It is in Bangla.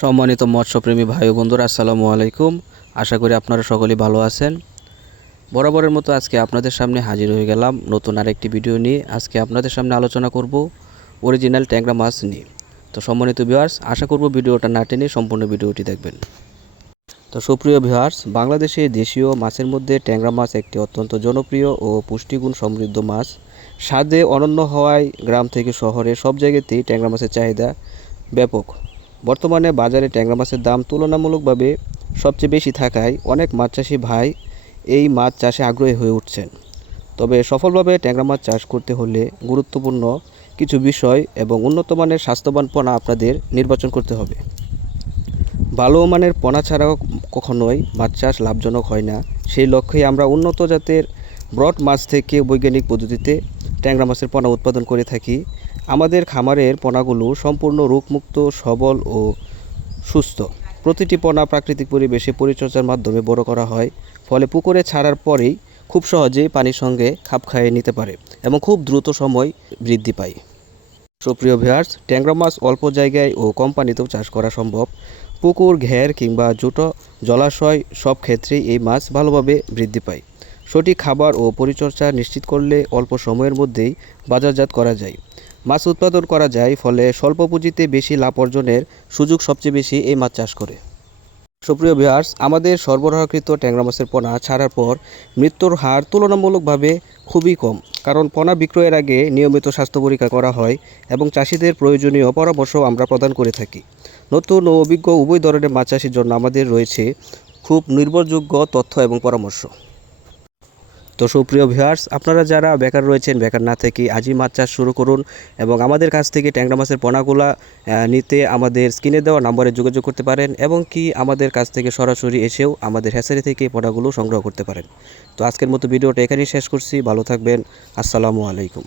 সম্মানিত মৎস্যপ্রেমী ভাই বন্ধুরা, আসসালামু আলাইকুম। আশা করি আপনারা সকলেই ভালো আছেন। বরাবরের মতো আজকে আপনাদের সামনে হাজির হয়ে গেলাম নতুন আরেকটি ভিডিও নিয়ে। আজকে আপনাদের সামনে আলোচনা করব অরিজিনাল ট্যাংরা মাছ নিয়ে। তো সম্মানিত ভিউয়ার্স আশা করব ভিডিওটা না টেনে সম্পূর্ণ ভিডিওটি দেখবেন। তো সুপ্রিয় ভিউয়ার্স বাংলাদেশে দেশীয় মাছের মধ্যে ট্যাংরা মাছ একটি অত্যন্ত জনপ্রিয় ও পুষ্টিগুণ সমৃদ্ধ মাছ। স্বাদে অনন্য হওয়ায় গ্রাম থেকে শহরে সব জায়গাতেই ট্যাংরা মাছের চাহিদা ব্যাপক। বর্তমানে বাজারে ট্যাংরা মাছের দাম তুলনামূলকভাবে সবচেয়ে বেশি থাকায় অনেক মাছ চাষি ভাই এই মাছ চাষে আগ্রহী হয়ে উঠছেন। তবে সফলভাবে ট্যাংরা মাছ চাষ করতে হলে গুরুত্বপূর্ণ কিছু বিষয় এবং উন্নত মানের স্বাস্থ্যবান পোনা আপনাদের নির্বাচন করতে হবে। ভালো মানের পোনা ছাড়াও কখনোই মাছ চাষ লাভজনক হয় না। সেই লক্ষ্যেই আমরা উন্নত জাতের ব্রড মাছ থেকে বৈজ্ঞানিক পদ্ধতিতে ট্যাংরা মাছের পোনা উৎপাদন করে থাকি। আমাদের খামারের পোনাগুলো সম্পূর্ণ রোগমুক্ত, সবল ও সুস্থ। প্রতিটি পোনা প্রাকৃতিক পরিবেশে পরিচর্যার মাধ্যমে বড় করা হয়, ফলে পুকুরে ছাড়ার পরেই খুব সহজেই পানির সঙ্গে খাপ খাইয়ে নিতে পারে এবং খুব দ্রুত সময় বৃদ্ধি পায়। সুপ্রিয় ভিউয়ার্স, ট্যাংরা মাছ অল্প জায়গায় ও কম পানিতেও চাষ করা সম্ভব। পুকুর, ঘের কিংবা জুটো, জলাশয় সব ক্ষেত্রেই এই মাছ ভালোভাবে বৃদ্ধি পায়। সঠিক খাবার ও পরিচর্যা নিশ্চিত করলে অল্প সময়ের মধ্যেই বাজারজাত করা যায়। মাছ উৎপাদন করা যায়, ফলে স্বল্প পুঁজিতে বেশি লাভ অর্জনের সুযোগ সবচেয়ে বেশি এই মাছ চাষ করে। সুপ্রিয় ভিউয়ার্স আমাদের সরবরাহকৃত ট্যাংরা মাছের পোনা ছাড়ার পর মৃত্যুর হার তুলনামূলকভাবে খুবই কম, কারণ পোনা বিক্রয়ের আগে নিয়মিত স্বাস্থ্য পরীক্ষা করা হয় এবং চাষিদের প্রয়োজনীয় পরামর্শ আমরা প্রদান করে থাকি। নতুন ও অভিজ্ঞ উভয় ধরনের মাছ চাষির জন্য আমাদের রয়েছে খুব নির্ভরযোগ্য তথ্য এবং পরামর্শ। তো সুপ্রিয় ভিউয়ার্স আপনারা যারা বেকার রয়েছেন, বেকার না থেকে আজই মাছ চাষ শুরু করুন এবং আমাদের কাছ থেকে ট্যাংরা মাছের পোনাগুলা নিতে আমাদের স্ক্রিনে দেওয়া নাম্বারে যোগাযোগ করতে পারেন এবং কি আমাদের কাছ থেকে সরাসরি এসেও আমাদের হ্যাসারি থেকে পোনাগুলো সংগ্রহ করতে পারেন। তো আজকের মতো ভিডিওটা এখানেই শেষ করছি। ভালো থাকবেন। আসসালামু আলাইকুম।